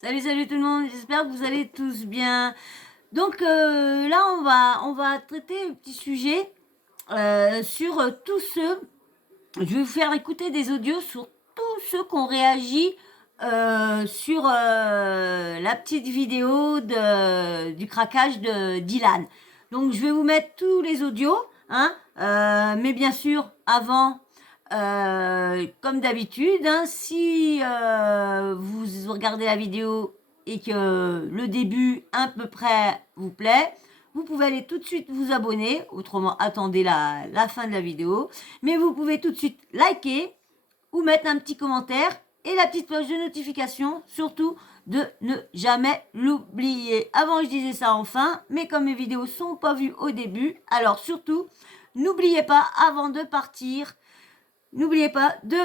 Salut, salut tout le monde, j'espère que vous allez tous bien. Donc là, on va traiter un petit sujet sur tous ceux, je vais vous faire écouter des audios sur tous ceux qui ont réagi sur la petite vidéo du craquage de Dylan. Donc je vais vous mettre tous les audios, hein, mais bien sûr, avant, comme d'habitude, hein, si vous regardez la vidéo et que le début à peu près vous plaît, vous pouvez aller tout de suite vous abonner, autrement attendez la fin de la vidéo, mais vous pouvez tout de suite liker ou mettre un petit commentaire et la petite cloche de notification, surtout de ne jamais l'oublier. Avant je disais ça enfin, mais comme mes vidéos sont pas vues au début, alors surtout, n'oubliez pas avant de partir, n'oubliez pas de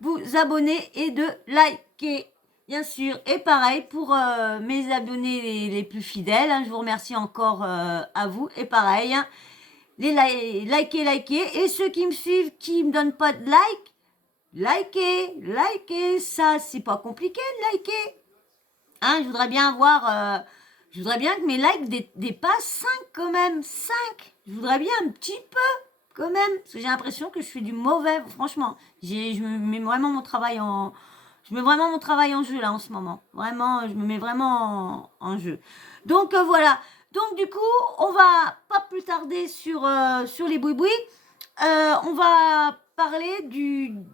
vous abonner et de liker, bien sûr. Et pareil pour mes abonnés les plus fidèles, hein, je vous remercie encore à vous. Et pareil, hein, likez. Et ceux qui me suivent, qui me donnent pas de like, likez. Ça, c'est pas compliqué de liker. Hein, je voudrais bien avoir... je voudrais bien que mes likes dépassent 5 quand même. 5. Je voudrais bien un petit peu quand même. Parce que j'ai l'impression que je fais du mauvais. Franchement, je me mets vraiment mon travail en... Je mets vraiment mon travail en jeu là en ce moment. Vraiment, je me mets vraiment en jeu. Donc voilà. Donc du coup, on va pas plus tarder sur les boui-boui. On va parler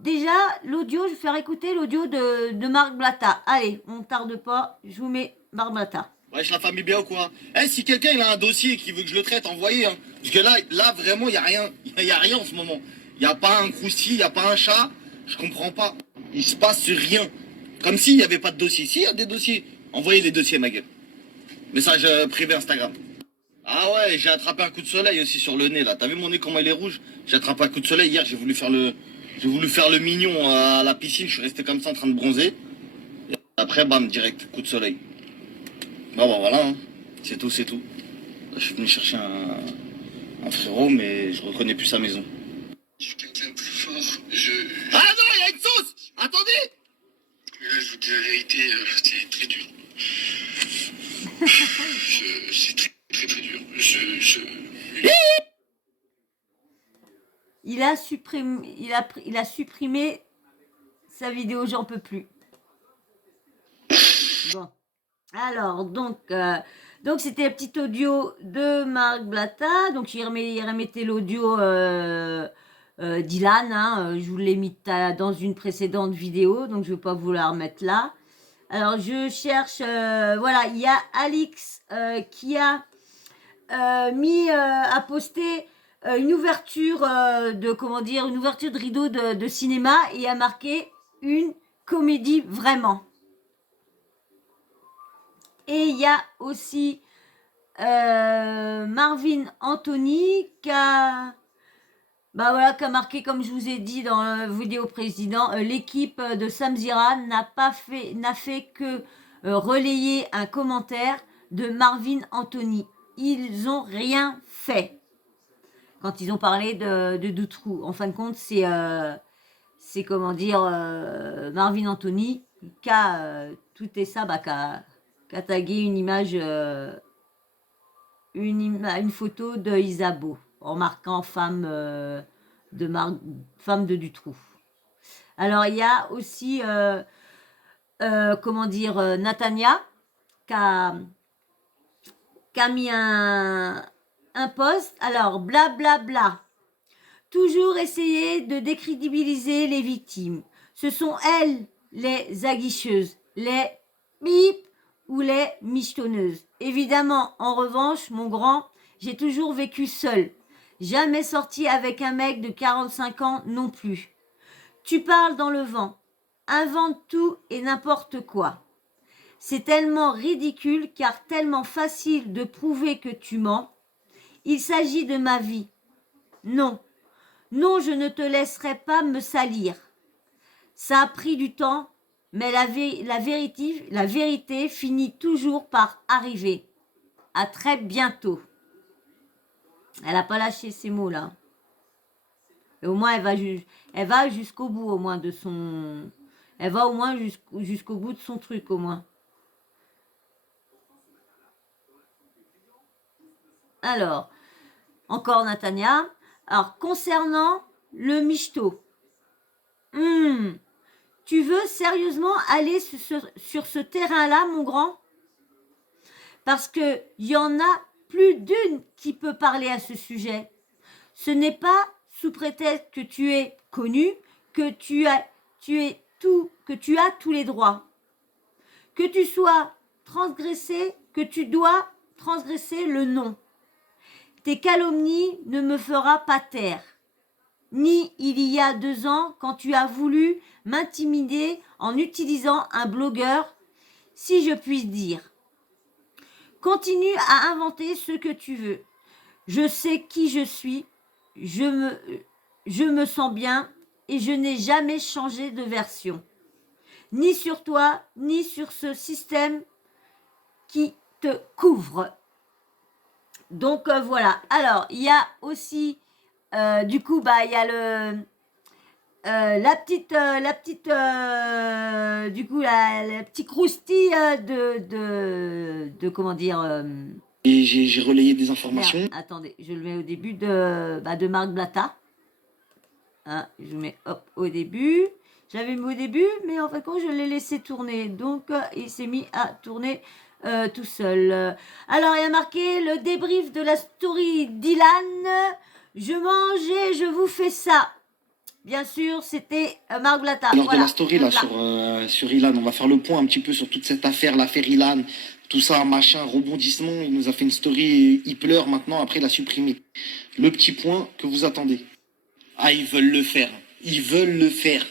déjà l'audio. Je vais faire écouter l'audio de Marc Blatta. Allez, on tarde pas. Je vous mets Marc Blatta. Wesh, la famille bien ou quoi? Eh, si quelqu'un il a un dossier qui veut que je le traite, envoyez. Hein. Parce que là vraiment, il n'y a rien. Il y a rien en ce moment. Il n'y a pas un crousti, il n'y a pas un chat. Je comprends pas. Il se passe rien. Comme s'il n'y avait pas de dossier. Si, il y a des dossiers. Envoyez les dossiers, ma gueule. Message privé Instagram. Ah ouais, j'ai attrapé un coup de soleil aussi sur le nez, là. T'as vu mon nez, comment il est rouge? J'ai attrapé un coup de soleil. Hier, j'ai voulu faire le mignon à la piscine. Je suis resté comme ça en train de bronzer. Et après, bam, direct, coup de soleil. Bon, voilà, hein. C'est tout, c'est tout. Je suis venu chercher un frérot, mais je reconnais plus sa maison. Je suis quelqu'un de plus fort. Ah non, il y a une sauce! Attendez! Mais là, je vous dis la vérité, c'est très dur. C'est très dur. Il a supprimé sa vidéo J'en peux plus. Bon. Alors, donc c'était un petit audio de Marc Blatta. Donc, il remettait l'audio Dylan. Hein, je vous l'ai mis dans une précédente vidéo. Donc, je ne vais pas vous la remettre là. Alors, je cherche... voilà, il y a Alix qui a a posté une ouverture une ouverture de rideau de cinéma et a marqué une comédie vraiment. Et il y a aussi Marvin Anthony qui a marqué, comme je vous ai dit dans la vidéo précédente, l'équipe de Sam Ziran n'a fait que relayer un commentaire de Marvin Anthony. Ils ont rien fait. Quand ils ont parlé de Dutroux. En fin de compte, c'est Marvin Anthony qui a tout et ça, qui a tagué une image, une photo de Isabeau en marquant femme de Dutroux. Alors il y a aussi Natania qui a mis un post. Alors blablabla. Toujours essayer de décrédibiliser les victimes. Ce sont elles les aguicheuses, les bip ou les michetonneuses. Évidemment, en revanche, mon grand, j'ai toujours vécu seul. Jamais sorti avec un mec de 45 ans non plus. Tu parles dans le vent, invente tout et n'importe quoi. C'est tellement ridicule car tellement facile de prouver que tu mens. Il s'agit de ma vie. Non. Non, je ne te laisserai pas me salir. Ça a pris du temps, mais la vérité finit toujours par arriver. À très bientôt. Elle n'a pas lâché ces mots-là. Et au moins, elle va jusqu'au bout, au moins, de son... Elle va au moins jusqu'au bout de son truc, au moins. Alors, encore Natania. Alors, concernant le michto, tu veux sérieusement aller sur ce terrain-là, mon grand? Parce qu'il y en a plus d'une qui peut parler à ce sujet. Ce n'est pas sous prétexte que tu es connu, que tu as tous les droits. Que tu sois transgressé, que tu dois transgresser le nom. Tes calomnies ne me feront pas taire. Ni il y a 2 ans, quand tu as voulu m'intimider en utilisant un blogueur, si je puis dire. Continue à inventer ce que tu veux. Je sais qui je suis, je me sens bien et je n'ai jamais changé de version. Ni sur toi, ni sur ce système qui te couvre. Donc voilà. Alors, il y a aussi, du coup, il y a la petite croustille de comment dire. Et j'ai relayé des informations. Merde, attendez, je le mets au début de Marc Blatta. Hein, je le mets au début. Je l'avais mis au début, mais en fait, quand je l'ai laissé tourner, donc il s'est mis à tourner tout seul. Alors, il y a marqué le débrief de la story d'Ilan. Je mange et je vous fais ça. Bien sûr, c'était Marc Blatta. Lors de la story là sur Ilan, on va faire le point un petit peu sur toute cette affaire, l'affaire Ilan, tout ça, machin, rebondissement. Il nous a fait une story, il pleure maintenant, après il a supprimé. Le petit point que vous attendez. Ah, ils veulent le faire. Ils veulent le faire.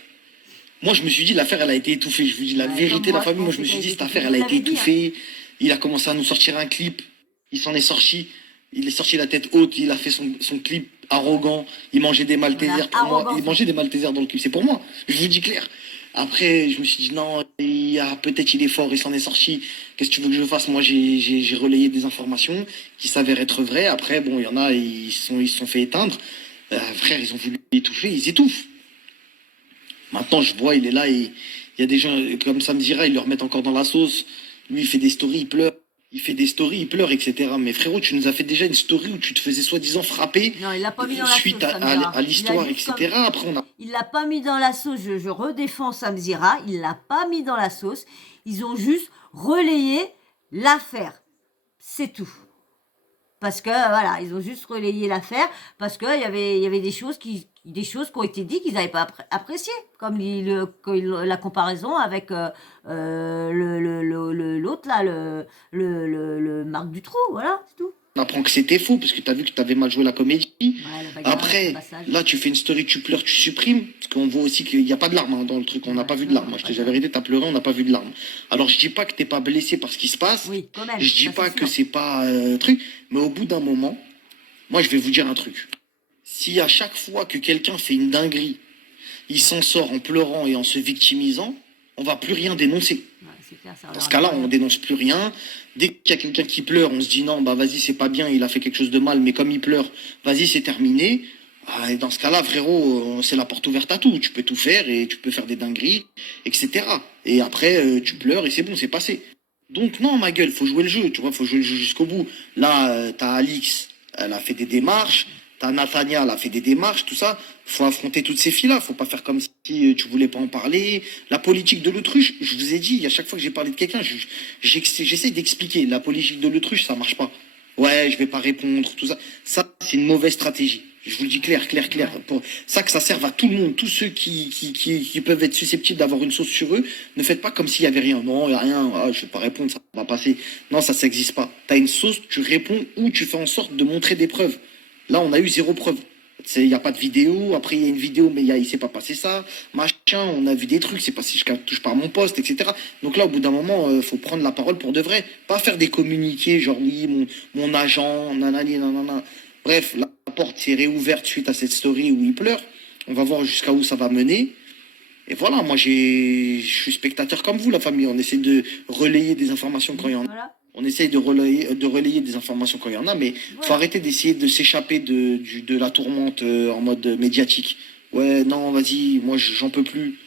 Moi, je me suis dit, l'affaire, elle a été étouffée. Je vous dis la vérité, la famille. Moi, je me suis dit, cette affaire, elle a été étouffée. Il a commencé à nous sortir un clip. Il s'en est sorti. Il est sorti la tête haute. Il a fait son clip arrogant. Il mangeait des Maltesers pour moi. Il mangeait des Maltesers dans le clip. C'est pour moi. Je vous dis clair. Après, je me suis dit, non, peut-être il est fort. Il s'en est sorti. Qu'est-ce que tu veux que je fasse? Moi, j'ai relayé des informations qui s'avèrent être vraies. Après, bon, il y en a, ils se sont fait éteindre. Frère, ils ont voulu l'étouffer. Ils étouffent. Maintenant, je vois, il est là et il y a des gens comme Sam Zira, ils le remettent encore dans la sauce. Lui, il fait des stories, il pleure. Il fait des stories, il pleure, etc. Mais frérot, tu nous as fait déjà une story où tu te faisais soi-disant frapper. Non, il l'a pas mis dans la suite sauce, à l'histoire, etc. Après, on a... Il l'a pas mis dans la sauce. Je redéfends Sam Zira. Il l'a pas mis dans la sauce. Ils ont juste relayé l'affaire. C'est tout. Parce que voilà, ils ont juste relayé l'affaire parce qu'il y avait des choses qui ont été dites qu'ils n'avaient pas appréciées, comme la comparaison avec l'autre là, le Marc Dutroux, voilà, c'est tout. On apprend que c'était faux parce que tu as vu que tu avais mal joué la comédie. Ouais, la bagarre, après, là, tu fais une story, tu pleures, tu supprimes. Parce qu'on voit aussi qu'il n'y a pas de larmes dans le truc. On n'a pas vu de larmes. Moi, je te dis la vérité, tu as pleuré, on n'a pas vu de larmes. Alors, je dis pas que tu n'es pas blessé par ce qui se passe. Oui, quand même. Je dis pas que c'est pas truc. Mais au bout d'un moment, moi, je vais vous dire un truc. Si à chaque fois que quelqu'un fait une dinguerie, il s'en sort en pleurant et en se victimisant, on va plus rien dénoncer. Clair, dans ce cas-là, on dénonce plus rien. Dès qu'il y a quelqu'un qui pleure, on se dit non, bah vas-y, c'est pas bien, il a fait quelque chose de mal, mais comme il pleure, vas-y, c'est terminé. Et dans ce cas-là, frérot, c'est la porte ouverte à tout. Tu peux tout faire et tu peux faire des dingueries, etc. Et après, tu pleures et c'est bon, c'est passé. Donc non, ma gueule, faut jouer le jeu, tu vois, faut jouer le jeu jusqu'au bout. Là, t'as Alix, elle a fait des démarches. T'as Nathania, elle a fait des démarches, tout ça. Faut affronter toutes ces filles-là. Faut pas faire comme si tu voulais pas en parler. La politique de l'autruche, je vous ai dit, à chaque fois que j'ai parlé de quelqu'un, j'essaie d'expliquer. La politique de l'autruche, ça marche pas. Ouais, je vais pas répondre, tout ça. Ça, c'est une mauvaise stratégie. Je vous le dis clair. Pour ça, que ça serve à tout le monde. Tous ceux qui peuvent être susceptibles d'avoir une sauce sur eux, ne faites pas comme s'il y avait rien. Non, il y a rien. Ah, je vais pas répondre, ça va passer. Non, ça n'existe pas. T'as une sauce, tu réponds ou tu fais en sorte de montrer des preuves. Là, on a eu 0 preuve. Il n'y a pas de vidéo. Après, il y a une vidéo, mais il ne s'est pas passé ça. Machin, on a vu des trucs. C'est passé, je touche pas à mon poste, etc. Donc là, au bout d'un moment, il faut prendre la parole pour de vrai. Pas faire des communiqués, genre, oui, mon agent, nanani, nanana. Bref, la porte s'est réouverte suite à cette story où il pleure. On va voir jusqu'à où ça va mener. Et voilà, moi, je suis spectateur comme vous, la famille. On essaie de relayer des informations quand il y en a. Voilà. On essaye de relayer des informations quand il y en a, mais voilà. Faut arrêter d'essayer de s'échapper de la tourmente en mode médiatique. Ouais, non, vas-y, moi j'en peux plus.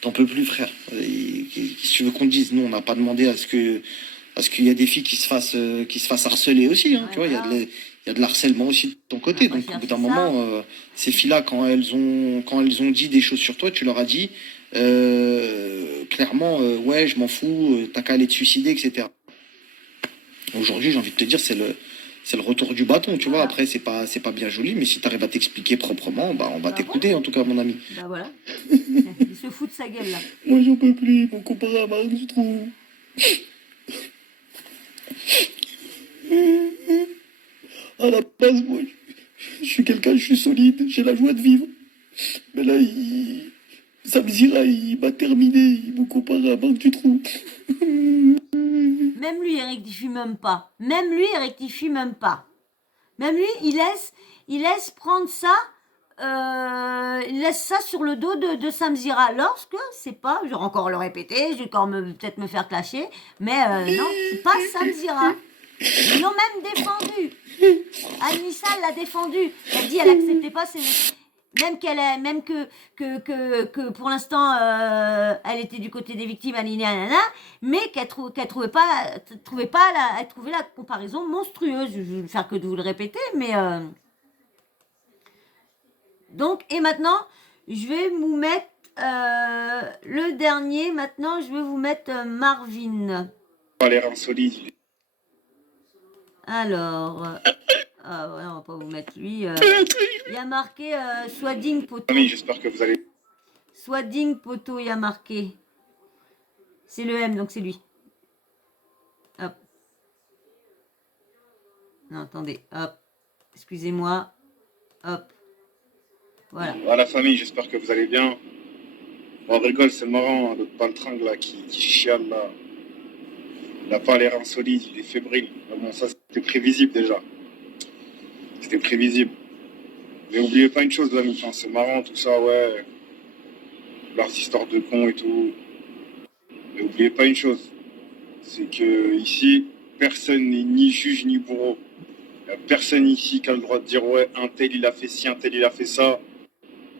T'en peux plus, frère. Qu'est-ce que tu veux qu'on te dise? Nous, on n'a pas demandé à ce que Parce qu'il y a des filles qui se fassent harceler aussi, hein, Ouais, tu vois, voilà. il y a de l'harcèlement aussi de ton côté. On va Donc au bout chercher d'un ça. moment, ces filles-là, quand elles ont dit des choses sur toi, tu leur as dit clairement, ouais, je m'en fous, t'as qu'à aller te suicider, etc. Aujourd'hui, j'ai envie de te dire, c'est le retour du bâton, tu vois. Voilà. Après, c'est pas bien joli, mais si tu arrives à t'expliquer proprement, bah, on va Bah, t'écouter, en tout cas, mon ami. Bah voilà. Il se fout de sa gueule là. Moi, j'en peux plus, mon comparé à Marc Dutroux. À la base, moi, je suis quelqu'un, je suis solide, j'ai la joie de vivre. Mais là, Samzira, il m'a terminé, il m'a comparé à Marc Dutroux. Même lui, il rectifie même pas. Même lui, il rectifie même pas. Même lui, il laisse prendre ça. Il laisse ça sur le dos de Samzira. Lorsque c'est pas, je vais encore le répéter, je vais encore peut-être me faire clasher, mais non, c'est pas Samzira. Ils l'ont même défendu. Anissa l'a défendu. Elle dit elle acceptait pas même que pour l'instant elle était du côté des victimes alinéa mais qu'elle trouvait pas elle trouvait la comparaison monstrueuse. Je vais faire que de vous le répéter, mais donc et maintenant je vais vous mettre le dernier. Maintenant je vais vous mettre Marvin. Pas les reins solides. Alors, ah ouais, on va pas vous mettre lui. Il y a marqué Swading Poto. Famille, j'espère que vous allez. Swading Poto, il y a marqué. C'est le M, donc c'est lui. Hop. Non, attendez. Hop. Excusez-moi. Hop. Voilà. À la famille, j'espère que vous allez bien. Bon, on rigole, c'est marrant, hein, le baltringue là qui chiale là. Il n'a pas les reins solides, il est fébrile. Mais bon, ça c'était prévisible déjà. C'était prévisible. Mais oubliez pas une chose, les amis, enfin, c'est marrant tout ça, ouais. Leurs histoires de cons et tout. Mais oubliez pas une chose, c'est que ici, personne n'est ni juge ni bourreau. Il n'y a personne ici qui a le droit de dire ouais, un tel il a fait ci, un tel il a fait ça.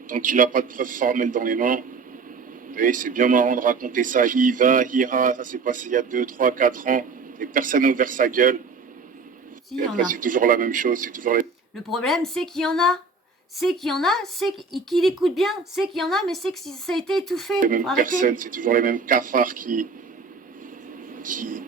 Tant qu'il n'a pas de preuves formelles dans les mains. Et c'est bien marrant de raconter ça, ça s'est passé il y a 2, 3, 4 ans, et personne n'a ouvert sa gueule. Si, Et il y en après, a. c'est toujours la même chose, c'est toujours les Le problème, c'est qu'il y en a. C'est qu'il y en a, c'est qu'il écoute bien. C'est qu'il y en a, mais c'est que ça a été étouffé. mêmes personnes, c'est toujours les mêmes cafards qui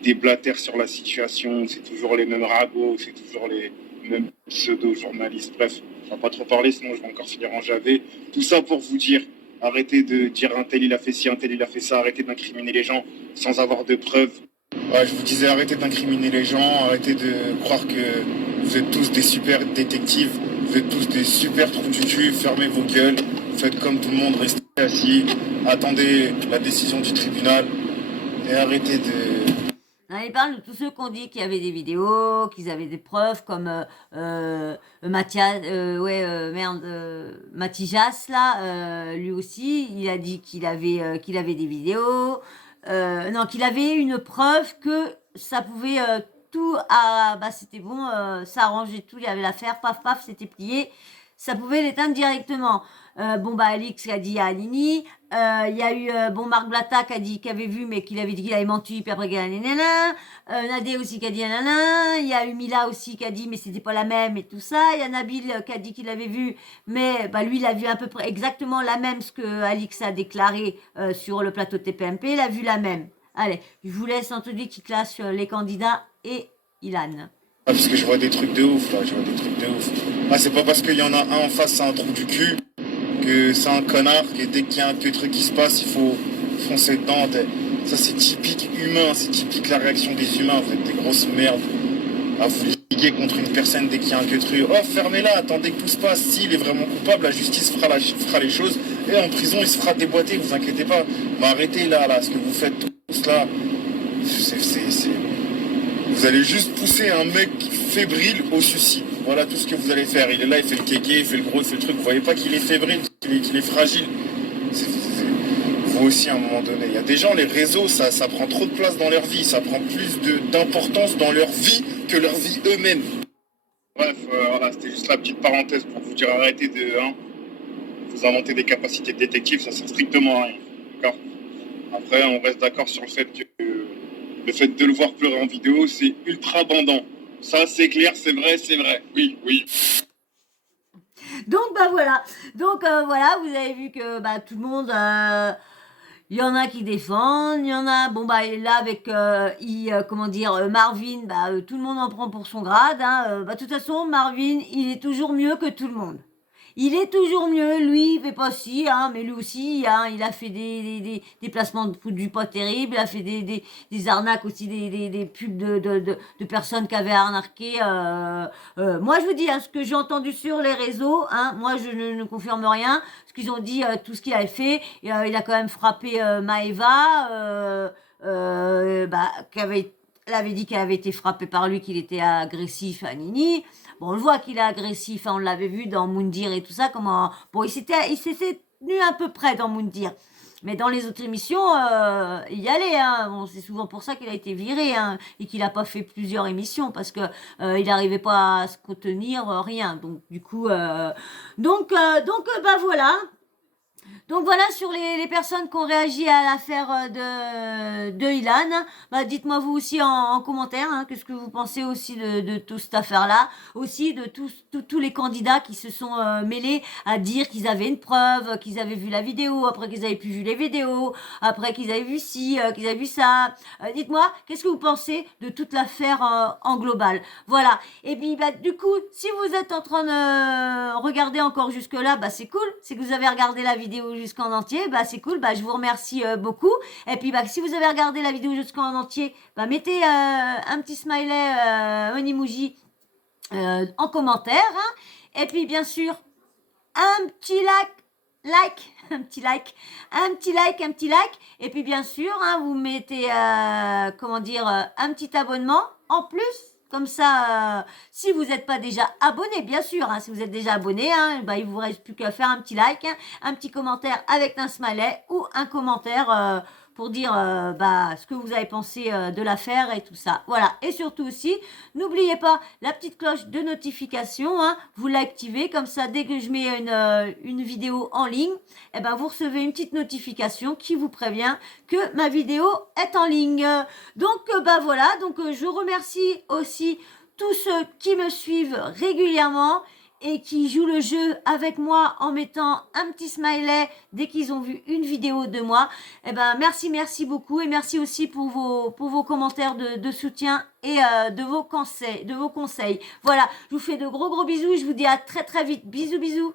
déblatèrent sur la situation, c'est toujours les mêmes ragots, c'est toujours les mêmes pseudo-journalistes. Bref, on va pas trop parler, sinon je vais encore finir en javet. Tout ça pour vous dire, arrêtez de dire un tel il a fait ci, un tel il a fait ça, arrêtez d'incriminer les gens sans avoir de preuves. Ouais, je vous disais, arrêtez d'incriminer les gens, arrêtez de croire que vous êtes tous des super détectives, vous êtes tous des super trous du cul, fermez vos gueules, faites comme tout le monde, restez assis, attendez la décision du tribunal et arrêtez de... Non, il parle de tous ceux qui ont dit qu'il y avait des vidéos, qu'ils avaient des preuves, comme Mathias, Matijas, là, lui aussi, il a dit qu'il avait des vidéos, non, qu'il avait une preuve que ça pouvait tout, c'était bon, ça arrangeait tout, il y avait l'affaire, paf, paf, c'était plié, ça pouvait l'éteindre directement. Alix a dit à Alini, il y a eu Marc Blatta qui avait vu mais qu'il avait dit qu'il avait menti puis après qu'il a nanana, Nadé aussi qui a dit nanana, il y a eu Mila aussi qui a dit mais c'était pas la même et tout ça, il y a Nabil qui a dit qu'il avait vu mais lui il a vu à peu près exactement la même ce que Alix a déclaré sur le plateau de TPMP, il a vu la même. Allez, je vous laisse Anthony qui classe les candidats et Ilan. Parce que je vois des trucs de ouf là, c'est pas parce qu'il y en a un en face, c'est un trou du cul, que c'est un connard, que dès qu'il y a un peu de truc qui se passe, il faut foncer dedans. Ça c'est typique humain, c'est typique la réaction des humains, vous êtes des grosses merdes. À vous liguer contre une personne dès qu'il y a un que truc. Oh fermez-la, attendez que tout se passe, s'il est vraiment coupable, la justice fera les choses, et en prison il se fera déboîter, vous inquiétez pas. Mais arrêtez là, ce que vous faites tous là, vous allez juste pousser un mec fébrile au suicide. Voilà tout ce que vous allez faire. Il est là, il fait le kéké, il fait le gros, il fait le truc. Vous voyez pas qu'il est fébrile, qu'il est fragile. Vous aussi, à un moment donné. Il y a des gens, les réseaux, ça prend trop de place dans leur vie. Ça prend plus d'importance dans leur vie que leur vie eux-mêmes. Bref, voilà, c'était juste la petite parenthèse pour vous dire arrêtez de vous inventer des capacités de détective. Ça sert strictement à rien. D'accord ? Après, on reste d'accord sur le fait que Le fait de le voir pleurer en vidéo, c'est ultra bandant. Ça, c'est clair, c'est vrai, c'est vrai. Oui, oui. Donc bah voilà. Donc voilà, vous avez vu que bah tout le monde il y en a qui défendent, il y en a bon bah là avec comment dire Marvin, bah tout le monde en prend pour son grade hein, bah de toute façon Marvin, il est toujours mieux que tout le monde. Il est toujours mieux, lui, il fait pas ci, hein, mais lui aussi, hein, il a fait des placements du pas terribles, il a fait des arnaques aussi, des pubs de personnes qui avaient arnaqué. Moi, je vous dis, hein, ce que j'ai entendu sur les réseaux, hein, moi, je ne confirme rien, ce qu'ils ont dit, tout ce qu'il avait fait, et, il a quand même frappé Maeva, bah, elle avait dit qu'elle avait été frappée par lui, qu'il était agressif à Nini. Bon, on le voit qu'il est agressif, hein, on l'avait vu dans Moundir et tout ça, comment... Bon, il s'était tenu à peu près dans Moundir. Mais dans les autres émissions, il y allait. Hein. Bon, c'est souvent pour ça qu'il a été viré hein, et qu'il n'a pas fait plusieurs émissions parce que il n'arrivait pas à se contenir, rien. Donc du coup, bah voilà. Donc voilà sur les personnes qui ont réagi à l'affaire de Ilan. Bah, dites-moi vous aussi en commentaire hein, qu'est-ce que vous pensez aussi de toute cette affaire-là. Aussi de tous les candidats qui se sont mêlés à dire qu'ils avaient une preuve, qu'ils avaient vu la vidéo, après qu'ils avaient plus vu les vidéos, après qu'ils avaient vu ci, qu'ils avaient vu ça. Dites-moi, qu'est-ce que vous pensez de toute l'affaire en global. Voilà. Et puis bah, du coup, si vous êtes en train de regarder encore jusque-là, bah, c'est cool. C'est que vous avez regardé la vidéo jusqu'en entier, bah c'est cool, bah je vous remercie beaucoup. Et puis bah si vous avez regardé la vidéo jusqu'en entier, bah mettez un petit smiley, un emoji en commentaire. Hein. Et puis bien sûr, un petit un petit like. Et puis bien sûr, hein, vous mettez comment dire un petit abonnement en plus. Comme ça, si vous n'êtes pas déjà abonné, bien sûr, hein, si vous êtes déjà abonné, hein, bah, il vous reste plus qu'à faire un petit like, hein, un petit commentaire avec un smiley ou un commentaire pour dire bah, ce que vous avez pensé de l'affaire et tout ça. Voilà. Et surtout aussi, n'oubliez pas la petite cloche de notification, hein, vous l'activez comme ça dès que je mets une vidéo en ligne, eh ben, vous recevez une petite notification qui vous prévient que ma vidéo est en ligne. Donc bah voilà, donc je remercie aussi tous ceux qui me suivent régulièrement et qui jouent le jeu avec moi en mettant un petit smiley dès qu'ils ont vu une vidéo de moi. Eh ben merci beaucoup et merci aussi pour vos commentaires de soutien et de vos conseils. Voilà, je vous fais de gros bisous, je vous dis à très vite. Bisous.